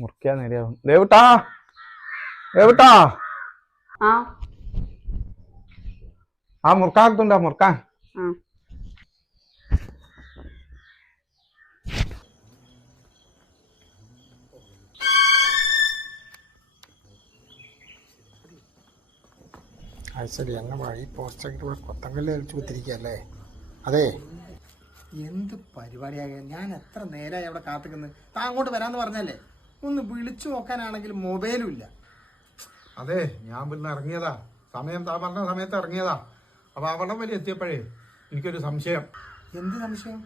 മുറിക്കാൻ നേരെയാവും. ദേവുട്ടാ, ദേവുട്ടാ, ആ ആ മുറുക്കാത്തുണ്ടാ മുറുക്കാൻ. ആ അത് ശരി, എന്നെ വഴി പോസ്റ്റൊക്കെ ഇവിടെ കൊത്തങ്കല്ല് കളിച്ച് കുത്തിരിക്കുകയല്ലേ? അതെ, എന്ത് പരിപാടിയാകെ? ഞാൻ എത്ര നേരമായി അവിടെ കാത്തിക്കുന്നത്. താൻ അങ്ങോട്ട് വരാമെന്ന് പറഞ്ഞല്ലേ? ഒന്ന് വിളിച്ചു നോക്കാനാണെങ്കിൽ മൊബൈലും ഇല്ല. അതെ, ഞാൻ പിന്നെ ഇറങ്ങിയതാ, താൻ പറഞ്ഞ സമയത്ത് ഇറങ്ങിയതാ. അപ്പോൾ അവിടെ വരെ എത്തിയപ്പോഴേ എനിക്കൊരു സംശയം. എന്ത് സംശയം?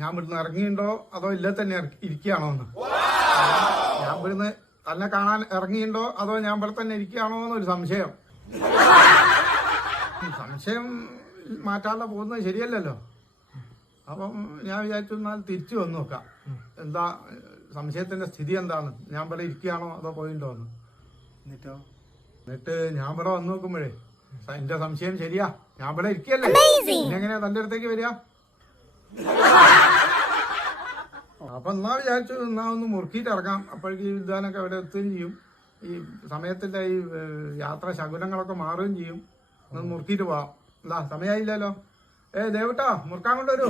ഞാൻ ഇവിടുന്ന് ഇറങ്ങിയിട്ടുണ്ടോ അതോ ഇല്ല തന്നെ ഇരിക്കുകയാണോ എന്ന്. ഞാൻ ഇവിടുന്ന് തന്നെ കാണാൻ ഇറങ്ങിയിട്ടുണ്ടോ അതോ ഞാൻ ഇവിടെ തന്നെ ഇരിക്കുകയാണോ എന്നൊരു സംശയം. സംശയം മാറ്റാതെ പോകുന്നത് ശരിയല്ലല്ലോ. അപ്പം ഞാൻ വിചാരിച്ചു എന്നാൽ തിരിച്ചു വന്ന് നോക്കാം, എന്താ സംശയത്തിന്റെ സ്ഥിതി എന്താണ്, ഞാൻ ഇവിടെ ഇരിക്കുകയാണോ അതോ പോയിട്ടോ എന്ന്. എന്നിട്ട് ഞാൻ ഇവിടെ വന്ന് നോക്കുമ്പോഴേ എന്റെ സംശയം ശരിയാ, ഞാൻ ഇവിടെ ഇരിക്കുകയല്ലേ, എങ്ങനെയാ തന്റെ അടുത്തേക്ക് വരിക? അപ്പൊ എന്നാ വിചാരിച്ചു എന്നാ ഒന്ന് മുറുക്കിയിട്ട് ഇറങ്ങാം, അപ്പോഴേക്ക് വിദ്വാനൊക്കെ അവിടെ എത്തുകയും ചെയ്യും, ഈ സമയത്തിന്റെ ഈ യാത്രാ ശകുനങ്ങളൊക്കെ മാറുകയും ചെയ്യും. ഒന്ന് മുറുക്കിയിട്ട് പോവാം. എന്താ സമയമായില്ലല്ലോ. ദേവട്ടാ, മുറുക്കാൻ കൊണ്ടുവരൂ.